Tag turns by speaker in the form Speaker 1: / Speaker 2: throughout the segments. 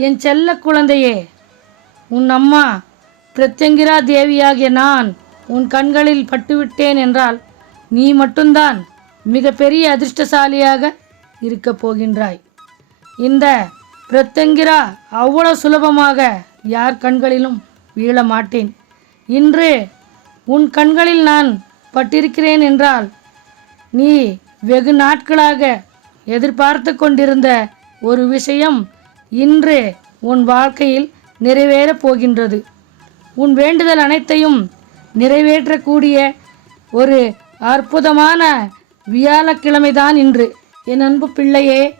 Speaker 1: என் செல்ல குழந்தையே உன் அம்மா பிரத்யங்கிரா தேவியாகிய நான் உன் கண்களில் பட்டுவிட்டேன் என்றால் நீ மட்டும்தான் மிகப்பெரிய அதிர்ஷ்டசாலியாக இருக்கப் போகின்றாய். இந்த பிரத்யங்கிரா அவ்வளோ சுலபமாக யார் கண்களிலும் வீழ மாட்டேன் இன்று உன் கண்களில் நான் பட்டிருக்கிறேன் என்றால் நீ வெகு நாட்களாக எதிர்பார்த்து கொண்டிருந்த ஒரு விஷயம் இன்று உன் வாழ்க்கையில் நிறைவேறப் போகின்றது. உன் வேண்டுதல் அனைத்தையும் நிறைவேற்றக்கூடிய ஒரு அற்புதமான வியாழக்கிழமைதான் இன்று. என் அன்பு பிள்ளையே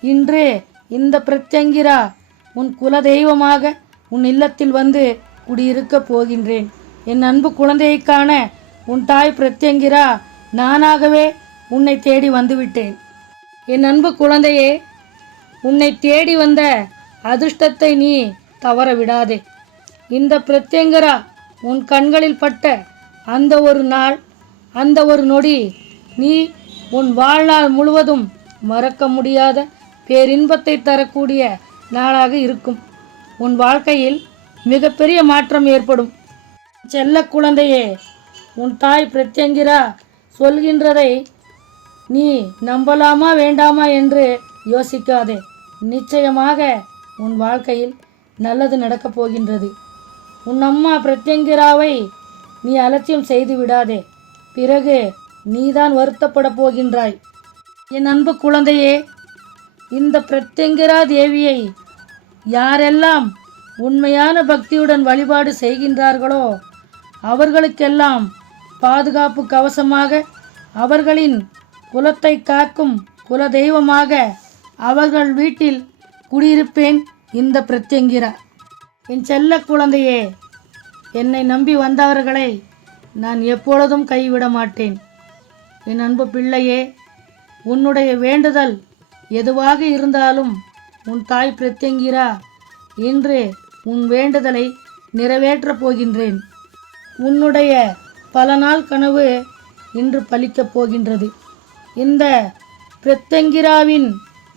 Speaker 1: இன்று இந்த பிரத்யங்கிரா உன் குலதெய்வமாக உன் இல்லத்தில் வந்து குடியிருக்கப் போகின்றேன். என் அன்பு குழந்தையைக்கான உன் தாய் பிரத்யங்கிரா நானாகவே உன்னை தேடி வந்துவிட்டேன். என் அன்பு குழந்தையே உன்னை தேடி வந்த அதிர்ஷ்டத்தை நீ தவற விடாதே இந்த பிரத்யங்கரா உன் கண்களில் பட்ட அந்த ஒரு நாள் அந்த ஒரு நொடி நீ உன் வாழ்நாள் முழுவதும் மறக்க முடியாத பேரின்பத்தை தரக்கூடிய நாளாக இருக்கும். உன் வாழ்க்கையில் மிகப்பெரிய மாற்றம் ஏற்படும். செல்ல குழந்தையே உன் தாய் பிரத்யங்கிரா சொல்கின்றதை நீ நம்பலாமா வேண்டாமா என்று யோசிக்காதே. நிச்சயமாக உன் வாழ்க்கையில் நல்லது நடக்கப் போகின்றது. உன் அம்மா பிரத்யங்கிராவை நீ அலட்சியம் செய்து விடாதே. பிறகு நீதான் வருத்தப்பட போகின்றாய். என் அன்பு குழந்தையே இந்த பிரத்யங்கிரா தேவியை யாரெல்லாம் உண்மையான பக்தியுடன் வழிபாடு செய்கின்றார்களோ அவர்களுக்கெல்லாம் பாதுகாப்பு கவசமாக அவர்களின் குலத்தை காக்கும் குல தெய்வமாக அவர்கள் வீட்டில் குடியிருப்பேன். இந்த பிரத்யங்கிரா என் செல்ல குழந்தையே என்னை நம்பி வந்தவர்களை நான் எப்பொழுதும் கைவிட மாட்டேன். என் அன்பு பிள்ளையே உன்னுடைய வேண்டுதல் எதுவாக இருந்தாலும் உன் தாய் பிரத்யங்கிரா இன்று உன் வேண்டுதலை நிறைவேற்றப் போகின்றேன். உன்னுடைய பல நாள் கனவு இன்று பலிக்கப் போகின்றது. இந்த பிரத்யங்கிராவின்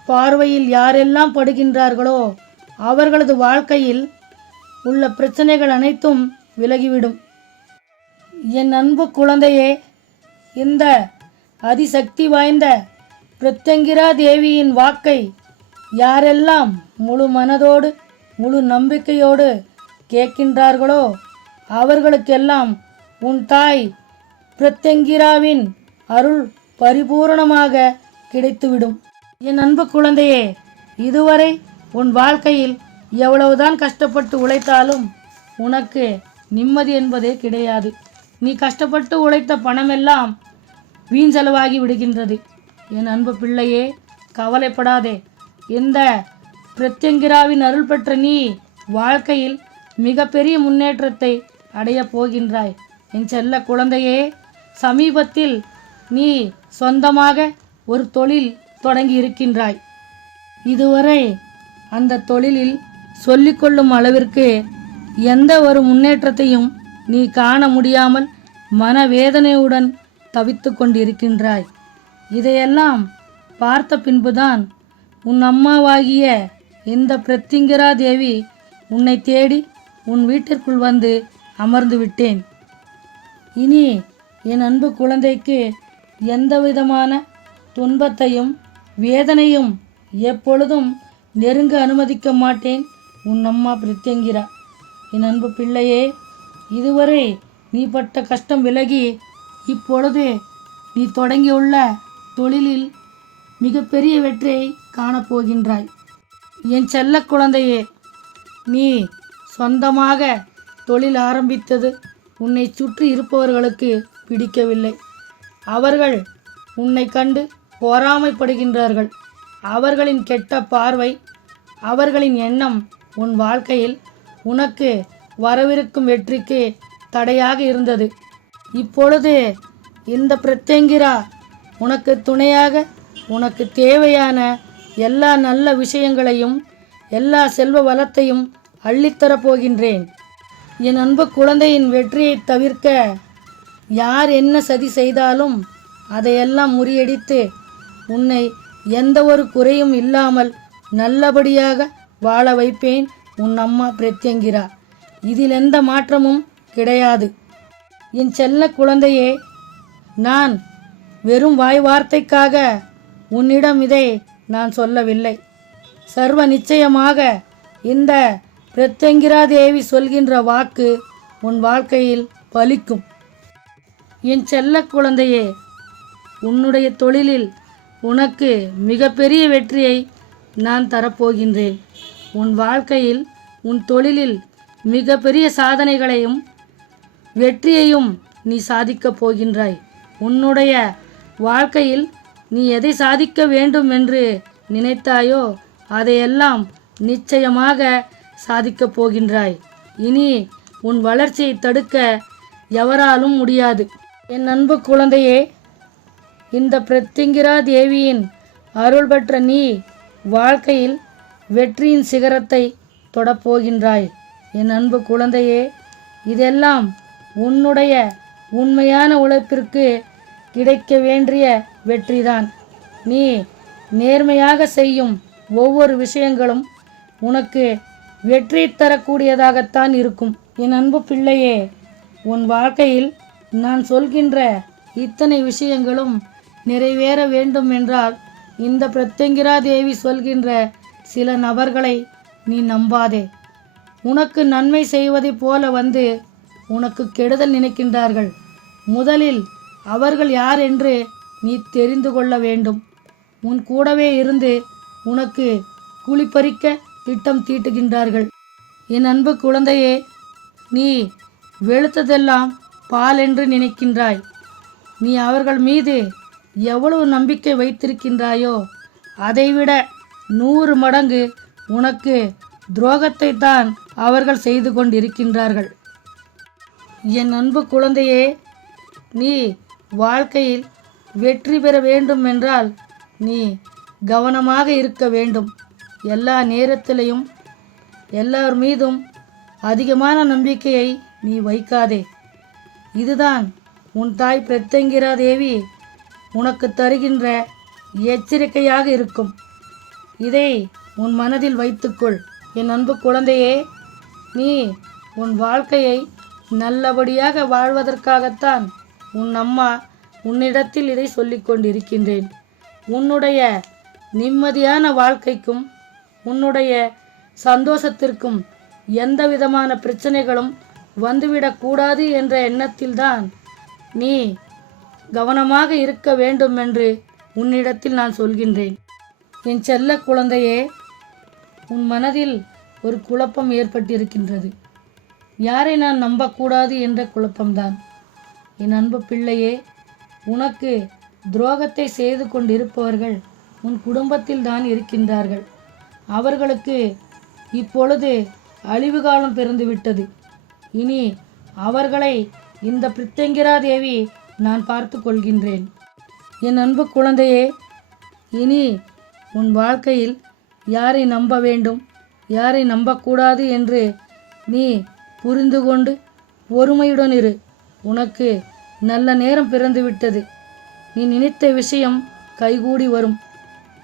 Speaker 1: பார்வையில் யாரெல்லாம் படுகின்றார்களோ அவர்களது வாழ்க்கையில் உள்ள பிரச்சனைகள் அனைத்தும் விலகிவிடும். என் அன்பு குழந்தையே இந்த அதிசக்தி வாய்ந்த பிரத்யங்கிரா தேவியின் வாக்கை யாரெல்லாம் முழு மனதோடு முழு நம்பிக்கையோடு கேட்கின்றார்களோ அவர்களுக்கெல்லாம் உன் தாய் பிரத்யங்கிராவின் அருள் பரிபூரணமாக கிடைத்துவிடும். என் அன்பு குழந்தையே இதுவரை உன் வாழ்க்கையில் எவ்வளவுதான் கஷ்டப்பட்டு உழைத்தாலும் உனக்கு நிம்மதி என்பதே கிடையாது. நீ கஷ்டப்பட்டு உழைத்த பணமெல்லாம் வீண் செலவாகி விடுகின்றது. என் அன்பு பிள்ளையே கவலைப்படாதே. இந்த பிரத்யங்கிராவின் அருள் பெற்ற நீ வாழ்க்கையில் மிகப்பெரிய முன்னேற்றத்தை அடையப் போகின்றாய். என் செல்ல குழந்தையே சமீபத்தில் நீ சொந்தமாக ஒரு தொழில் தொடங்கி இருக்கின்றாய் இதுவரை அந்த தொழிலில் சொல்லிக்கொள்ளும் அளவிற்கு எந்த ஒரு முன்னேற்றத்தையும் நீ காண முடியாமல் மனவேதனையுடன் தவித்து கொண்டிருக்கின்றாய். இதையெல்லாம் பார்த்த பின்புதான் உன் அம்மாவாகிய இந்த பிரத்திங்கரா தேவி உன்னை தேடி உன் வீட்டிற்குள் வந்து அமர்ந்து விட்டேன். இனி என் அன்பு குழந்தைக்கு எந்த விதமான துன்பத்தையும் வேதனையும் எப்பொழுதும் நெருங்க அனுமதிக்க மாட்டேன். உன் அம்மா பிரத்யங்கிரா என் அன்பு பிள்ளையே இதுவரை நீ பட்ட கஷ்டம் விலகி இப்பொழுது நீ தொடங்கியுள்ள தொழிலில் மிகப்பெரிய வெற்றியை காணப்போகின்றாய். என் செல்ல குழந்தையே நீ சொந்தமாக தொழில் ஆரம்பித்தது உன்னை சுற்றி இருப்பவர்களுக்கு பிடிக்கவில்லை. அவர்கள் உன்னை கண்டு பொறாமைப்படுகின்றார்கள். அவர்களின் கெட்ட பார்வை அவர்களின் எண்ணம் உன் வாழ்க்கையில் உனக்கு வரவிருக்கும் வெற்றிக்கு தடையாக இருந்தது. இப்பொழுது இந்த பிரத்யங்கிரா உனக்கு துணையாக உனக்கு தேவையான எல்லா நல்ல விஷயங்களையும் எல்லா செல்வ வளத்தையும் அள்ளித்தரப் போகின்றேன். என் அன்பு குழந்தையின் வெற்றியை தவிர்க்க யார் என்ன சதி செய்தாலும் அதையெல்லாம் முறியடித்து உன்னை எந்த ஒரு குறையும் இல்லாமல் நல்லபடியாக வாழ வைப்பேன் உன் அம்மா பிரத்யங்கிரா. இதில் எந்த மாற்றமும் கிடையாது. என் செல்ல குழந்தையே நான் வெறும் வாய் வார்த்தைக்காக உன்னிடம் இதை நான் சொல்லவில்லை. சர்வ நிச்சயமாக இந்த பிரத்யங்கிரா தேவி சொல்கின்ற வாக்கு உன் வாழ்க்கையில் பலிக்கும். என் செல்ல குழந்தையே உன்னுடைய தொழிலில் உனக்கு மிகப்பெரிய வெற்றியை நான் தரப்போகின்றேன். உன் வாழ்க்கையில் உன் தொழிலில் மிகப்பெரிய சாதனைகளையும் வெற்றியையும் நீ சாதிக்கப் போகின்றாய். உன்னுடைய வாழ்க்கையில் நீ எதை சாதிக்க வேண்டும் என்று நினைத்தாயோ அதையெல்லாம் நிச்சயமாக சாதிக்கப் போகின்றாய். இனி உன் வளர்ச்சியை தடுக்க எவராலும் முடியாது. என் அன்பு குழந்தையே இந்த பிரத்திங்கிரா தேவியின் அருள் பெற்ற நீ வாழ்க்கையில் வெற்றியின் சிகரத்தை தொடப்போகின்றாய். என் அன்பு குழந்தையே இதெல்லாம் உன்னுடைய உண்மையான உழைப்பிற்கு கிடைக்க வேண்டிய வெற்றிதான். நீ நேர்மையாக செய்யும் ஒவ்வொரு விஷயங்களும் உனக்கு வெற்றி தரக்கூடியதாகத்தான் இருக்கும். என் அன்பு பிள்ளையே உன் வாழ்க்கையில் நான் சொல்கின்ற இத்தனை விஷயங்களும் நிறைவேற வேண்டும் என்றால் இந்த பிரத்யங்கிரா தேவி சொல்கின்ற சில நபர்களை நீ நம்பாதே. உனக்கு நன்மை செய்வதைப் போல வந்து உனக்கு கெடுதல் நினைக்கின்றார்கள். முதலில் அவர்கள் யார் என்று நீ தெரிந்து கொள்ள வேண்டும். உன் கூடவே இருந்து உனக்கு குளிப்பறிக்க திட்டம் தீட்டுகின்றார்கள். என் அன்பு குழந்தையே நீ வெளுத்ததெல்லாம் பால் என்று நினைக்கின்றாய். நீ அவர்கள் மீது எவ்வளவு நம்பிக்கை வைத்திருக்கின்றாயோ அதைவிட நூறு மடங்கு உனக்கு துரோகத்தை தான் அவர்கள் செய்து கொண்டிருக்கின்றார்கள். என் அன்பு குழந்தையே நீ வாழ்க்கையில் வெற்றி பெற வேண்டும் என்றால் நீ கவனமாக இருக்க வேண்டும். எல்லா நேரத்திலையும் எல்லார் மீதும் அதிகமான நம்பிக்கையை நீ வைக்காதே. இதுதான் உன் தாய் பிரத்யங்கிரா தேவி உனக்கு தருகின்ற எச்சரிக்கையாக இருக்கும். இதை உன் மனதில் வைத்துக்கொள். என் அன்பு குழந்தையே நீ உன் வாழ்க்கையை நல்லபடியாக வாழ்வதற்காகத்தான் உன் அம்மா உன்னிடத்தில் இதை சொல்லிக் கொண்டிருக்கின்றேன். உன்னுடைய நிம்மதியான வாழ்க்கைக்கும் உன்னுடைய சந்தோஷத்திற்கும் எந்த விதமான பிரச்சனைகளும் வந்துவிடக்கூடாது என்ற எண்ணத்தில்தான் நீ கவனமாக இருக்க வேண்டும் என்று உன்னிடத்தில் நான் சொல்கின்றேன். என் செல்ல குழந்தையே உன் மனதில் ஒரு குழப்பம் ஏற்பட்டிருக்கின்றது. யாரை நான் நம்பக்கூடாது என்ற குழப்பம்தான். என் அன்பு பிள்ளையே உனக்கு துரோகத்தை செய்து கொண்டிருப்பவர்கள் உன் குடும்பத்தில் தான் இருக்கின்றார்கள். அவர்களுக்கு இப்பொழுது அழிவு காலம் பிறந்துவிட்டது. இனி அவர்களை இந்த பிரித்தங்கிரா தேவி நான் பார்த்து கொள்கின்றேன். என் அன்பு குழந்தையே இனி உன் வாழ்க்கையில் யாரை நம்ப வேண்டும் யாரை நம்பக்கூடாது என்று நீ புரிந்து கொண்டு பொறுமையுடன் இரு. உனக்கு நல்ல நேரம் பிறந்துவிட்டது நீ நினைத்த விஷயம் கைகூடி வரும்.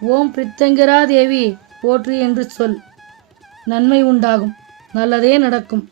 Speaker 1: ஓம் பிரித்தங்கிரா தேவி போற்றி என்று சொல். நன்மை உண்டாகும். நல்லதே நடக்கும்.